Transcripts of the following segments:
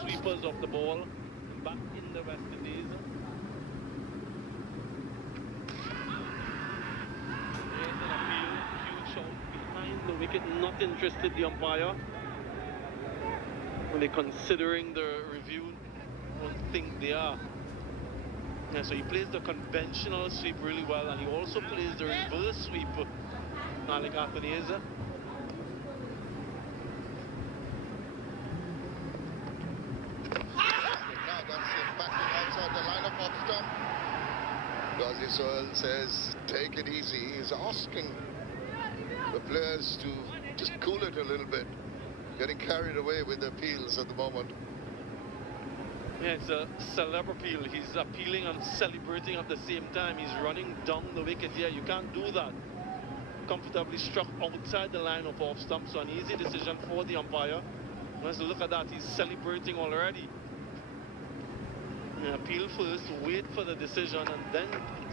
Sweepers of the ball back in the West Indies. There's an appeal, huge shot behind the wicket, not interested the umpire. When they're considering the review, I don't think they are. Yeah, so he plays the conventional sweep really well, and he also plays the reverse sweep, Malik Athanasia. Now that's impacting outside the line of off stump. Ghazi Sohail says, take it easy. He's asking the players to just cool it a little bit. Getting carried away with the appeals at the moment. Yeah, it's a celeb appeal. He's appealing and celebrating at the same time. He's running down the wicket here. You can't do that. Comfortably struck outside the line of off stump, so an easy decision for the umpire. Let's look at that. He's celebrating already. Yeah, appeal first, wait for the decision, and then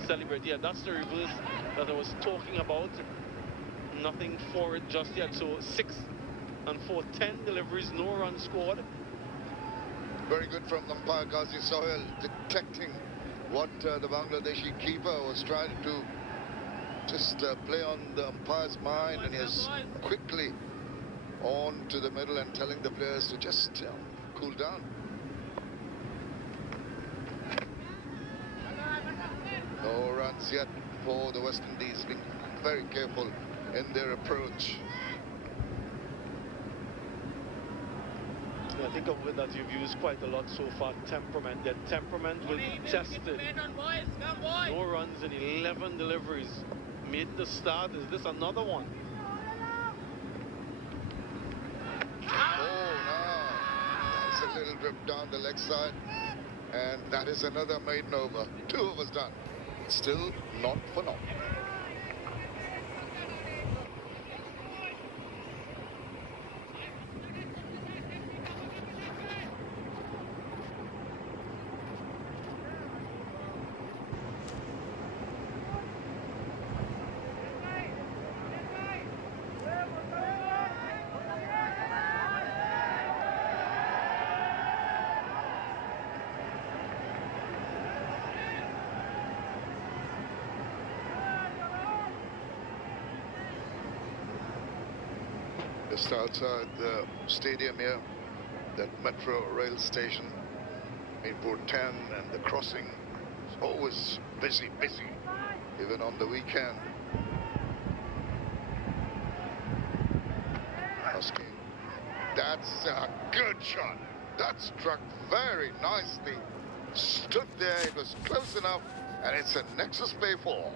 celebrate. Yeah, that's the reverse that I was talking about. Nothing for it just yet. So 6 and 4, 10 deliveries, no runs scored. Very good from umpire Ghazi Sohail, detecting what the Bangladeshi keeper was trying to do. Just play on the umpire's mind, and he's quickly on to the middle and telling the players to just cool down. No runs yet for the West Indies, being very careful in their approach. I think a word that you've used quite a lot so far, temperament. Their temperament will be tested. No runs in 11 deliveries. Made the start. Is this another one? Oh, no. That's a little drip down the leg side. And that is another maiden over. 2 overs done. Still not for naught. Just outside the stadium here, that metro rail station, Mirpur 10, and the crossing is always busy, even on the weekend. Husky, that's a good shot. That struck very nicely. Stood there, it was close enough, and it's a Nexus Bay 4.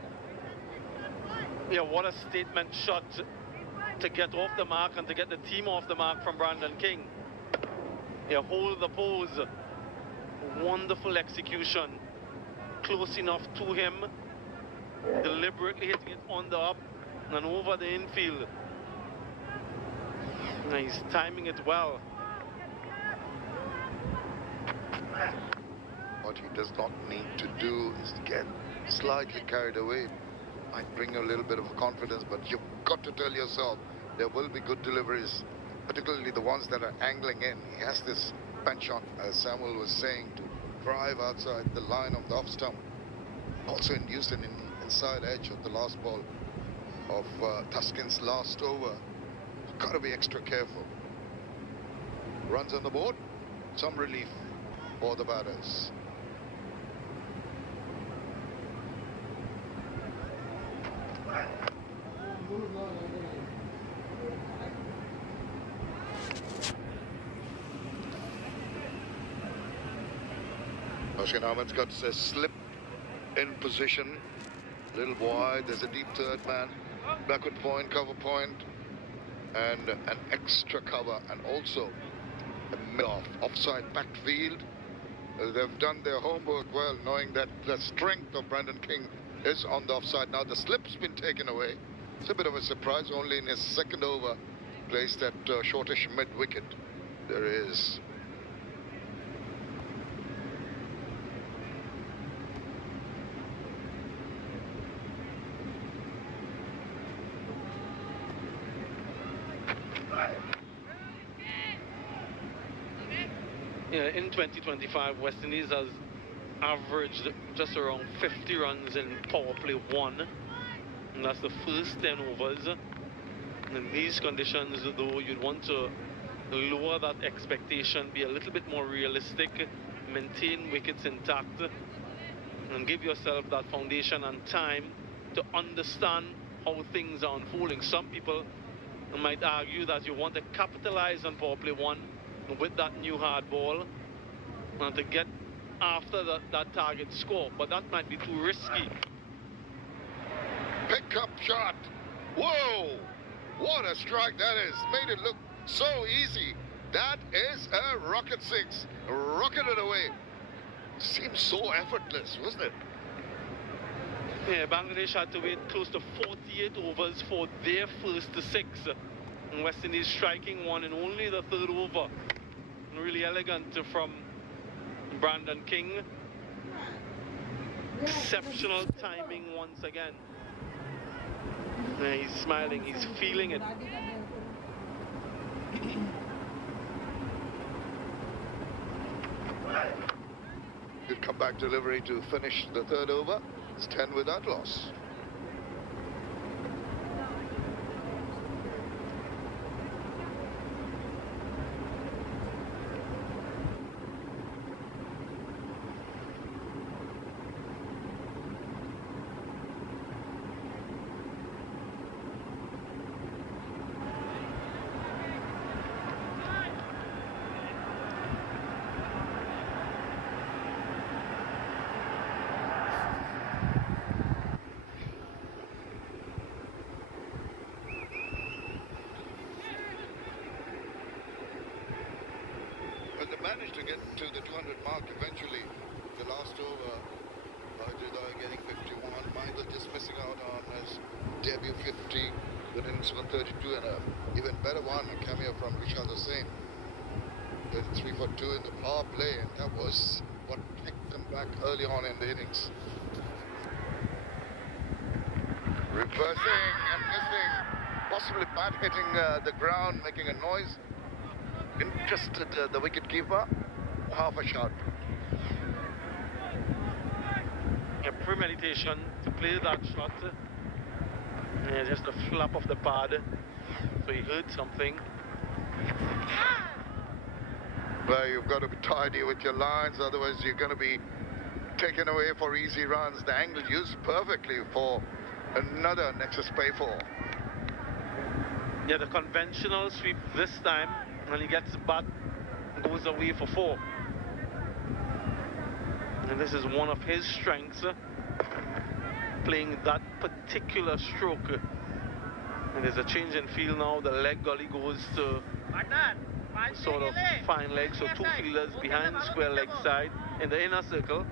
Yeah, what a statement shot to get off the mark and to get the team off the mark from Brandon King. Yeah, hold the pose. Wonderful execution. Close enough to him. Deliberately hitting it on the up and over the infield. And he's timing it well. What he does not need to do is get slightly carried away. Might bring you a little bit of confidence, but you've got to tell yourself there will be good deliveries, particularly the ones that are angling in. He has this penchant, as Samuel was saying, to drive outside the line of the off stump. Also induced an inside edge of the last ball of Tuskin's last over. You've got to be extra careful. Runs on the board, some relief for the batters. Hoskin Ahmed's got a slip in position. Little wide, there's a deep third man. Backward point, cover point, and an extra cover, and also a mid-off, offside backed field. They've done their homework well, knowing that the strength of Brandon King is on the offside. Now the slip's been taken away. It's a bit of a surprise, only in his second over, placed at shortish mid-wicket. There is In 2025, West Indies has averaged just around 50 runs in power play 1, and that's the first 10 overs. In these conditions, though, you'd want to lower that expectation, be a little bit more realistic, maintain wickets intact, and give yourself that foundation and time to understand how things are unfolding. Some people might argue that you want to capitalize on power play 1 with that new hard ball and to get after that target score, but that might be too risky. Pick-up shot. Whoa! What a strike that is. Made it look so easy. That is a rocket 6. Rocketed away. Seems so effortless, wasn't it? Yeah, Bangladesh had to wait close to 48 overs for their first 6. And West Indies striking 1 in only the 3rd over. Really elegant from Brandon King. Exceptional timing once again. Yeah, he's smiling, he's feeling it. Good comeback delivery to finish the 3rd over. It's 10 without loss. Managed to get to the 200 mark eventually. The last over, Jidai getting 51. Michael just missing out on his debut 50, the innings 132, and an even better one, a cameo from Rishad Hussain. 33 for 2 in the power play, and that was what kicked them back early on in the innings. Reversing and missing, possibly bat hitting the ground, making a noise. Interested the wicket-keeper, half a shot. A premeditation to play that shot. Yeah, just a flap of the pad. So he heard something. Well, you've got to be tidy with your lines, otherwise you're going to be taken away for easy runs. The angle used perfectly for another Nexus pay for. Yeah, the conventional sweep this time. And he gets the bat and goes away for 4. And this is one of his strengths, playing that particular stroke. And there's a change in field now. The leg gully goes to sort of fine leg. So 2 fielders behind the square leg side in the inner circle.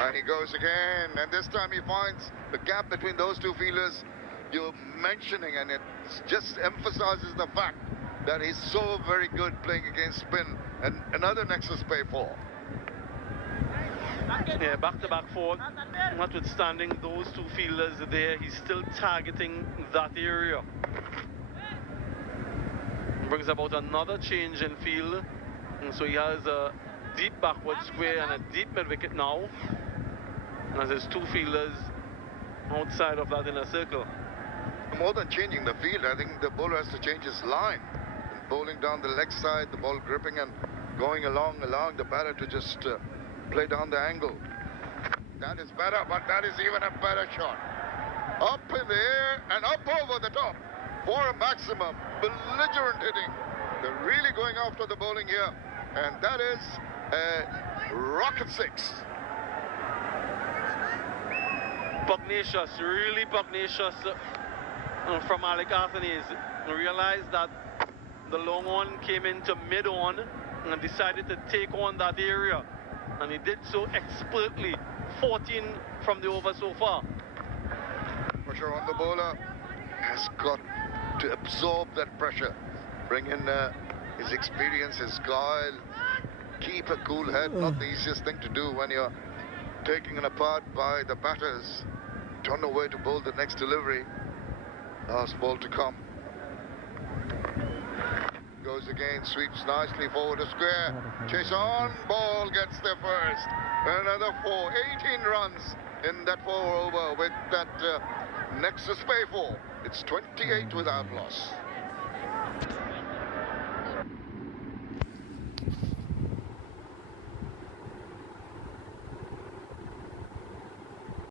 And he goes again. And this time he finds the gap between those 2 fielders you're mentioning, and it just emphasizes the fact that he's so very good playing against spin, and another Nexus pay for. Yeah, back-to-back 4. Notwithstanding those 2 fielders there, he's still targeting that area. Brings about another change in field, and so he has a deep backward square and a deep mid-wicket now, as his 2 fielders outside of that inner circle. More than changing the field, I think the bowler has to change his line. Bowling down the leg side, the ball gripping and going along the batter to just play down the angle. That is better, but that is even a better shot. Up in the air and up over the top for a maximum. Belligerent hitting. They're really going after the bowling here. And that is a rocket 6. Pugnacious, really pugnacious from Alec Athanaze. Realized that the long on came into mid-on and decided to take on that area. And he did so expertly. 14 from the over so far. Pressure on the bowler. Has got to absorb that pressure. Bring in his experience, his guile. Keep a cool head. Not the easiest thing to do when you're taken apart by the batters. Don't know where to bowl the next delivery. Last ball to come. Goes again, sweeps nicely forward to square. Chase on, ball gets there first. Another 18 runs in that 4 over with that Nexus Pay 4. It's 28 without loss.